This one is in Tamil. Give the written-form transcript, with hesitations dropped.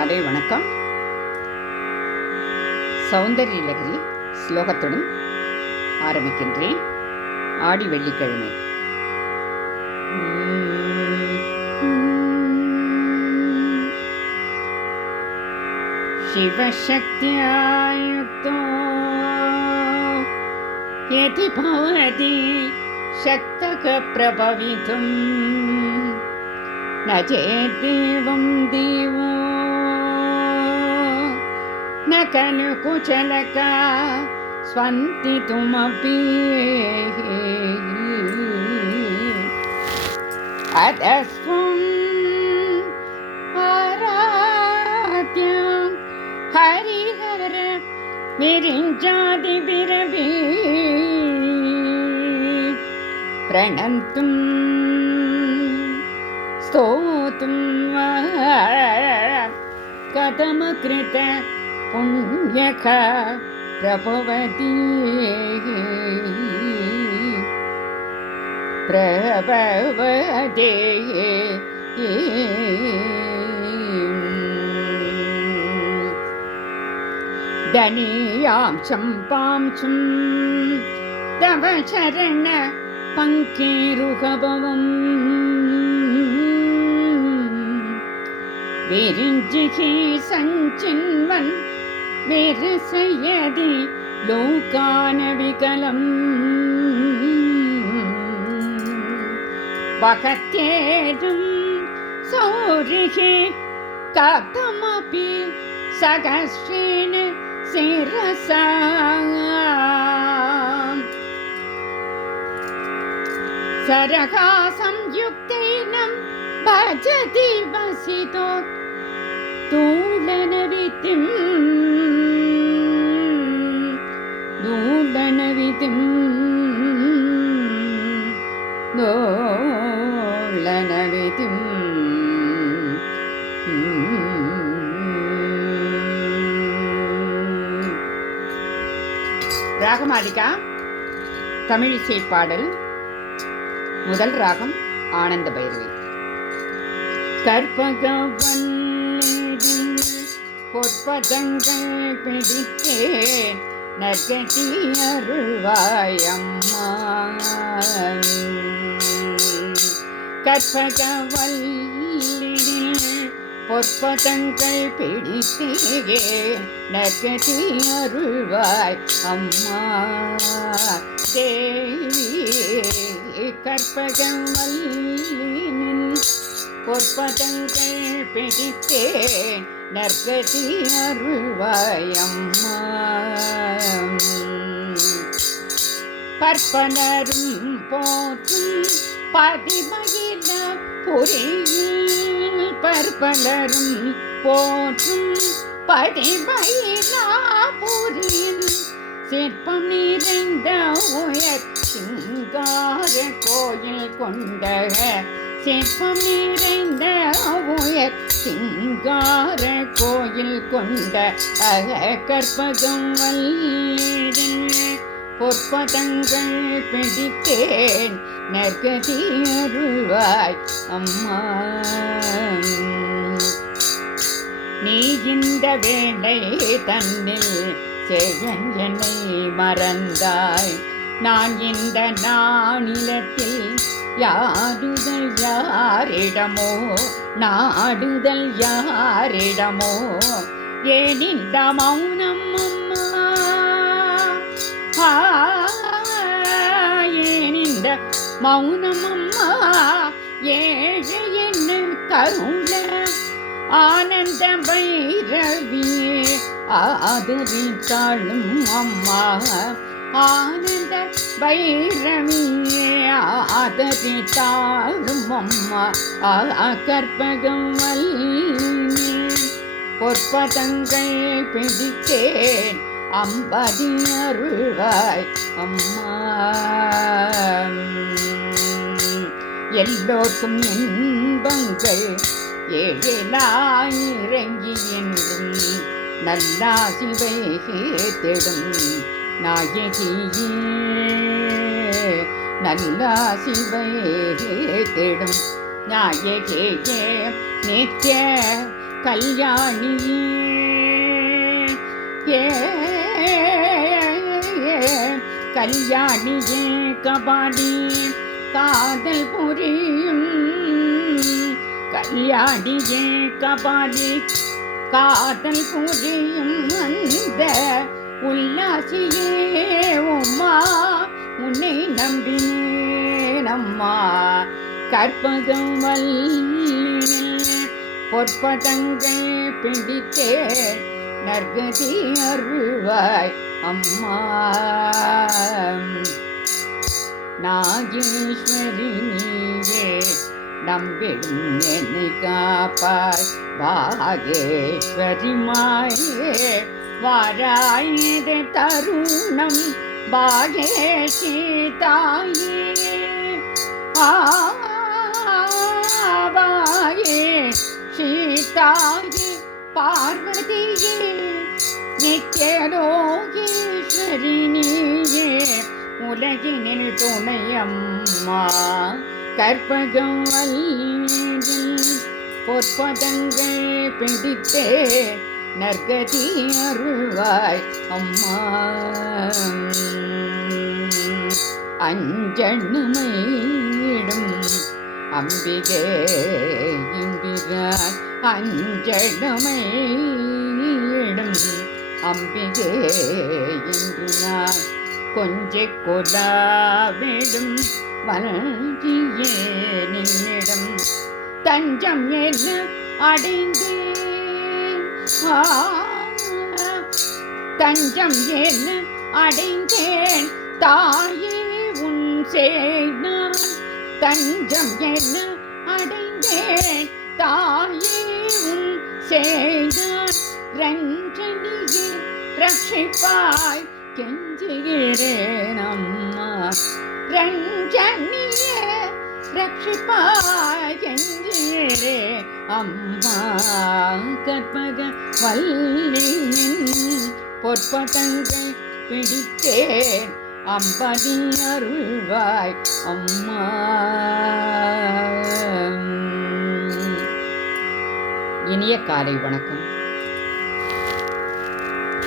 காலை வணக்கம். சௌந்தர்ய லகரி ஸ்லோகத்துடன் ஆரம்பிக்கின்றேன். ஆடி வெள்ளிக்கிழமை. சிவசக்தியாயுக்தோ யதி பவதி சக்தக பிரபவிதும் ந சேதேவம் தேவோ न खलु कुचलका स्वन्तितुमपि अदस्त्वम् आराध्यं हरिहर विरिञ्चादिभिरभि प्रणन्तुं स्तोतुं कथमकृत पुण्यक प्रभवति प्रभवते धनीयां चम्पांशुं तव चरण पङ्केरुहभवम् विरिञ्चिहि सञ्चिन्वन् विरसयदि लोकानविकलम् वहत्येजुं सौरिः कथमपि सहस्रेण शिरसा सरहा संयुक्तेन भजति वसितो दूलनवितिं ராகமாலிகா தமிழிசை பாடல். முதல் ராகம் ஆனந்த பைரவி. கற்பகவல்லி பொற்பதங்கள் பிடித்தேன் நற்கதி அருள்வாயம்மா. கற்பகவல்லி பொற்பதங்கள் பிடித்தேன் நற்கதி அருள்வாய் அம்மா தேவி. கற்பகவல்லின் பொற்பதங்கள் பிடித்தேன் நற்கதி அருள்வாய் அம்மா. பற்பனரும் போற்றும் பதிமகிழ புரியில் பற்பலரும் போற்றும் பதிமகிழ புரியில் சிற்பம் நிறைந்த உயர் சிங்கார கோயில் கொண்ட சிற்பம் நிறைந்த உயர் சிங்கார கோயில் கொண்ட கற்பகம் வல்லின் பொற்பதங்கள் பிடித்தேன் நற்கதி அருள்வாய் அம்மா. நீ இந்த வேளை தன்னில் செகஞ்சனை மறந்தாய். நான் இந்த நானிலத்தில் யாடுதல் யாரிடமோ நாடுதல் யாரிடமோ. ஏன் இந்த மௌனம் அம்மா? ஏன் இந்த மௌனம் அம்மா? ஏழை என்ன கருண ஆனந்த பைரவியே ஆதரித்தாளும் அம்மா. ஆனந்த பைரவியே ஆதரித்தாளும் அம்மா. கற்பகம் வல்லி பொற்பதங்கள் பிடித்தேன் அம்பதி அருள்வாய் அம்மா. எல்லோருக்கும் இன்பங்கள் ஏழாய் இறங்கி என்றும் நல்லாசிவை தேடும் நாயகியே. நல்லாசிவை தேடும் நாயகியே. நித்ய கல்யாணியே கல்யாணியே கபாடி காதல் புரியும் கல்யாணியே கபாடி காதல் புரியும் அந்த உல்லாசியே உம்மா உன்னை நம்பினம்மா கற்பகம் வல்லினில் பொற்பதங்கள் பிடித்தே நற்கதி அருள்வாய் அம்மா நாகேஸ்வரி நீயே நம்பிடும் என்னை காப்பாய் பாகேஸ்வரி மாயே வாராயது தருணம் பாகேஷி தாயே ஆவாயே சீதாயே பார்வதியே நித்யலோகேஸ்வரி நீயே உலகினில் துணையம்மா கற்பகம் வல்லினில் பொற்பதங்கள் பிடித்தே நற்கதி அருள்வாய் அம்மா அஞ்சணுமையிடும் அம்பிகே இம்பிகாய் அஞ்சணுமையிடும் அம்பிகே இன்று நான் கொஞ்ச கொலாவிடும் வல்கியே நின்னிடம் தஞ்சம் என்ன அடைந்தேன் தஞ்சம் என்ன அடைந்தேன் தாயே உன் சேனான் தஞ்சம் என்ன அடைந்தேன் தாயே உன் சேனான் ரஞ்சனியே ரட்சிப்பாய் கெஞ்சுகிறேன் அம்மா ரஞ்சனியே ரட்சிப்பாய் கெஞ்சுகிறேன் அம்மா கற்பக வல்லினின் பொற்பதங்கள் பிடித்தேன் அம்பதி அருள்வாய் அம்மா. இனிய காலை வணக்கம்.